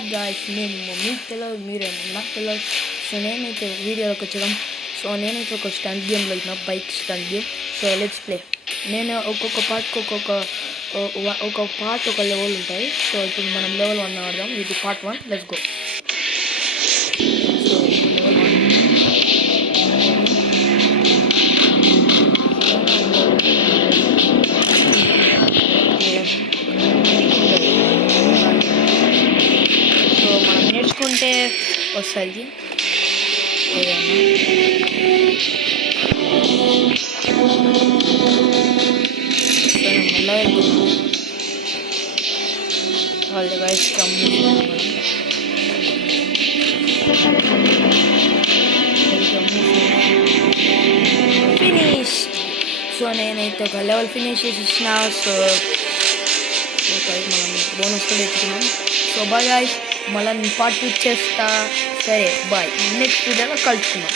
Hi guys, నేను మీకు తెలియదు, మీరేమో నాకు తెలియదు. సో నేనైతే వీడియోలోకి వచ్చాం. సో నేనైతే ఒక స్టంట్ గేమ్లో వచ్చిన bike stunt game. So let's play. నేను ఒక్కొక్క పార్ట్కి ఒక పార్ట్ ఒక లెవెల్ ఉంటాయి. సో ఇప్పుడు మనం లెవెల్ 1 ఆడదాం. ఇది పార్ట్ 1. Let's go. సో ఇప్పుడు లెవెల్ 1. సో మనం నేర్చుకుంటే వస్తుంది ఏదైనా. మెల్లగా వెళ్తున్నాం. వాళ్ళ వాయిస్ ఫినిష్. సో నేనైతే ఒక లెవెల్ ఫినిష్ చేసి ఇచ్చిన. సో మనం బోనస్ కూడా ఎత్తుకున్నాం. సో బాయ్ గాయ్స్, మళ్ళీ నేను పార్ట్ 2 చేస్తా. సరే బాయ్, నెక్స్ట్ వీడియోలో కలుసుకుందాం.